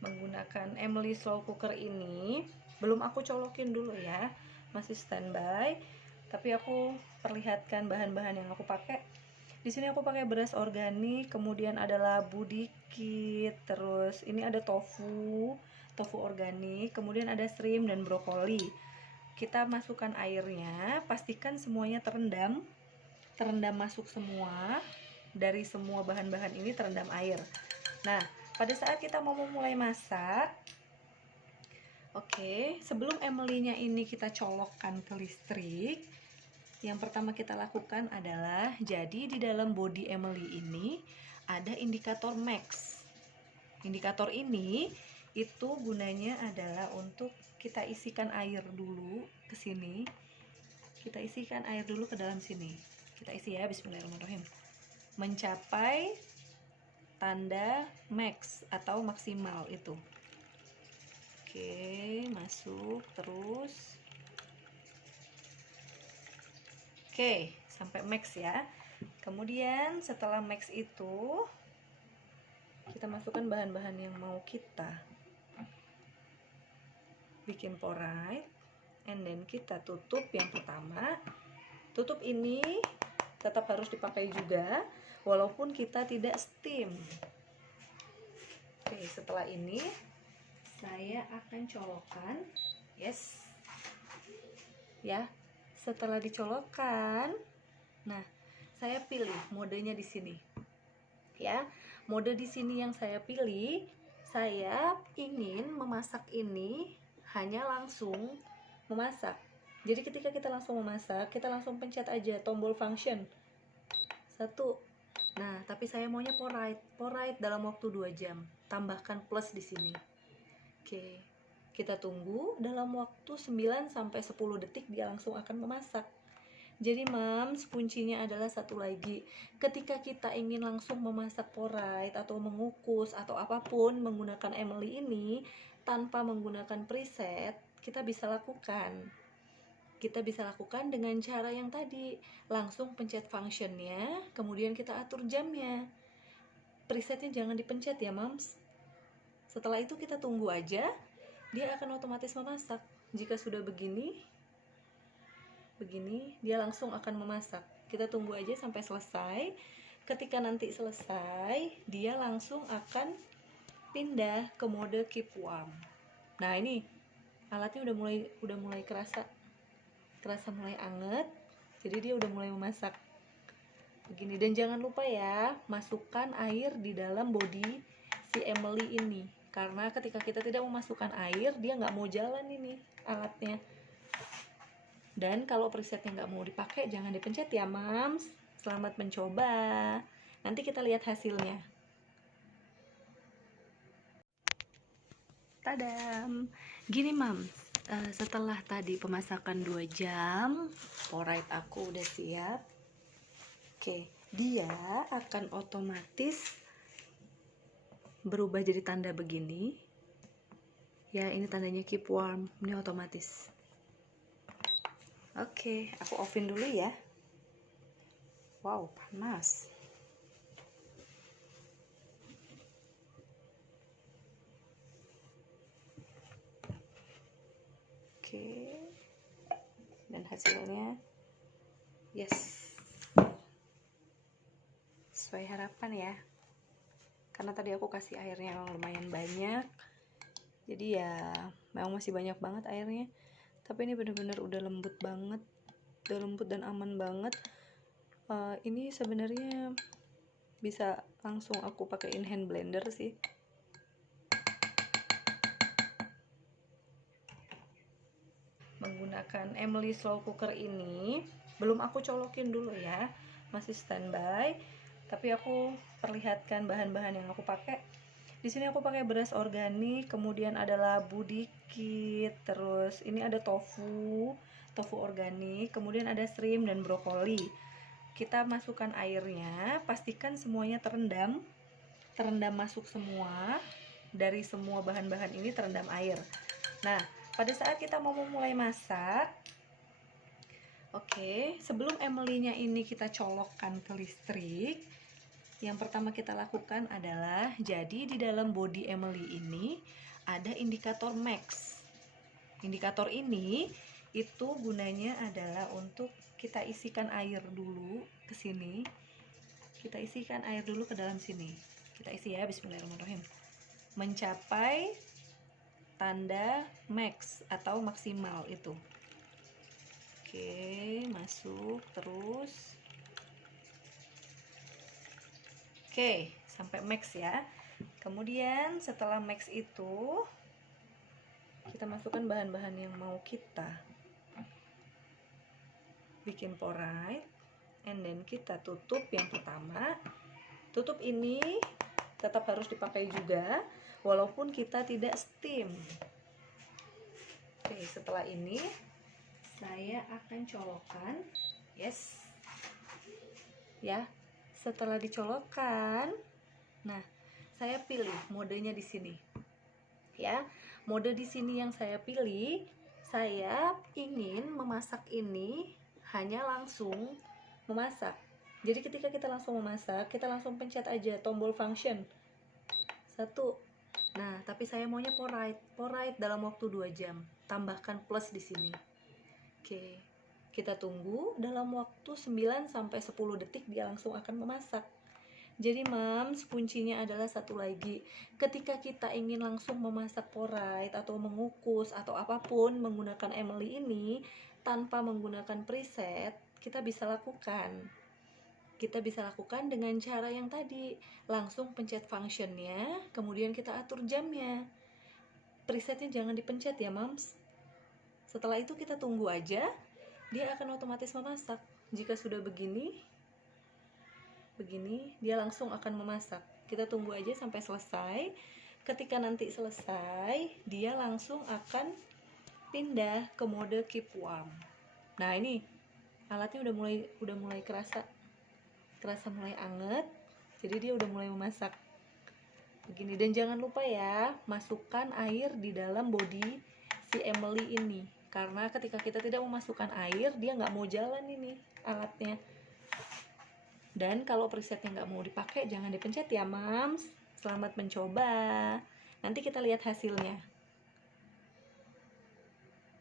menggunakan Emily slow cooker ini. Belum aku colokin dulu ya, masih standby. Tapi aku perlihatkan bahan-bahan yang aku pakai. Di sini aku pakai beras organik, kemudian ada labu dikit, terus ini ada tofu organik, kemudian ada shrimp dan brokoli. Kita masukkan airnya, pastikan semuanya terendam masuk semua. Dari semua bahan-bahan ini terendam air. Nah, pada saat kita mau memulai masak, sebelum Emily-nya ini kita colokkan ke listrik, yang pertama kita lakukan adalah, jadi di dalam body Emily ini ada indikator max. Indikator ini itu gunanya adalah untuk kita isikan air dulu ke sini. Kita isikan air dulu ke dalam sini. Kita isi ya, bismillahirrahmanirrahim. Mencapai tanda max atau maksimal itu. Oke, masuk terus. Oke, sampai max ya. Kemudian setelah max itu kita masukkan bahan-bahan yang mau kita bikin porite, and then kita tutup. Yang pertama, tutup ini tetap harus dipakai juga walaupun kita tidak steam. Oke, setelah ini saya akan colokkan, yes ya. Setelah dicolokkan, nah saya pilih modenya di sini ya. Mode di sini yang saya pilih, saya ingin memasak ini hanya langsung memasak. Jadi ketika kita langsung memasak, kita langsung pencet aja tombol function 1. Nah, tapi saya maunya porite dalam waktu 2 jam. Tambahkan plus di sini. Oke. Kita tunggu dalam waktu 9 sampai 10 detik dia langsung akan memasak. Jadi Mams, kuncinya adalah satu lagi. Ketika kita ingin langsung memasak porite atau mengukus atau apapun menggunakan Emily ini tanpa menggunakan preset, kita bisa lakukan. Kita bisa lakukan dengan cara yang tadi, langsung pencet functionnya, kemudian kita atur jamnya. Presetnya jangan dipencet ya Mams. Setelah itu kita tunggu aja, dia akan otomatis memasak. Jika sudah begini, dia langsung akan memasak. Kita tunggu aja sampai selesai. Ketika nanti selesai, dia langsung akan pindah ke mode keep warm. Nah, ini alatnya udah mulai kerasa mulai anget, jadi dia udah mulai memasak begini. Dan jangan lupa ya, masukkan air di dalam body si Emily ini, karena ketika kita tidak memasukkan air, dia nggak mau jalan ini alatnya. Dan kalau presetnya nggak mau dipakai, jangan dipencet ya Mams. Selamat mencoba, nanti kita lihat hasilnya. Tadam, gini Mams, setelah tadi pemasakan 2 jam, porite aku udah siap. Oke, dia akan otomatis berubah jadi tanda begini. Ya, ini tandanya keep warm, ini otomatis. Oke, aku offin dulu ya. Wow, panas. Oke, dan hasilnya yes, sesuai harapan ya. Karena tadi aku kasih airnya memang lumayan banyak, jadi ya memang masih banyak banget airnya. Tapi ini bener-bener udah lembut banget, udah lembut dan aman banget. Ini sebenarnya bisa langsung aku pakein hand blender sih. Menggunakan Emily slow cooker ini, belum aku colokin dulu ya, masih standby. Tapi aku perlihatkan bahan-bahan yang aku pakai. Di sini aku pakai beras organik, kemudian ada labu dikit, terus ini ada tofu organik, kemudian ada shrimp dan brokoli. Kita masukkan airnya, pastikan semuanya terendam masuk semua. Dari semua bahan-bahan ini terendam air. Nah, pada saat kita mau memulai masak, sebelum Emily-nya ini kita colokkan ke listrik, Yang pertama kita lakukan adalah, jadi di dalam body Emily ini ada indikator max. Indikator ini itu gunanya adalah untuk kita isikan air dulu ke sini. Kita isikan air dulu ke dalam sini. Kita isi ya, bismillahirrahmanirrahim. Mencapai tanda max atau maksimal itu. Oke, masuk terus. Oke, sampai max ya. Kemudian setelah max itu kita masukkan bahan-bahan yang mau kita bikin porite, and then kita tutup. Yang pertama, tutup ini tetap harus dipakai juga walaupun kita tidak steam. Oke, setelah ini saya akan colokkan, yes ya. Setelah dicolokkan, nah saya pilih modenya di sini ya. Mode di sini yang saya pilih, saya ingin memasak ini hanya langsung memasak. Jadi ketika kita langsung memasak, kita langsung pencet aja tombol function 1. Nah, tapi saya maunya porite dalam waktu 2 jam. Tambahkan plus di sini. Oke. Kita tunggu dalam waktu 9 sampai 10 detik dia langsung akan memasak. Jadi Mams, kuncinya adalah satu lagi. Ketika kita ingin langsung memasak porite atau mengukus atau apapun menggunakan Emily ini tanpa menggunakan preset, kita bisa lakukan. Kita bisa lakukan dengan cara yang tadi. Langsung pencet functionnya, kemudian kita atur jamnya. Presetnya jangan dipencet ya Mams. Setelah itu kita tunggu aja, dia akan otomatis memasak. Jika sudah begini, dia langsung akan memasak. Kita tunggu aja sampai selesai. Ketika nanti selesai, dia langsung akan pindah ke mode keep warm. Nah, ini alatnya udah mulai kerasa mulai anget. Jadi dia udah mulai memasak. Begini, dan jangan lupa ya, masukkan air di dalam body si Emily ini. Karena ketika kita tidak memasukkan air, dia nggak mau jalan ini alatnya. Dan kalau presetnya nggak mau dipakai, jangan dipencet ya Mams. Selamat mencoba. Nanti kita lihat hasilnya.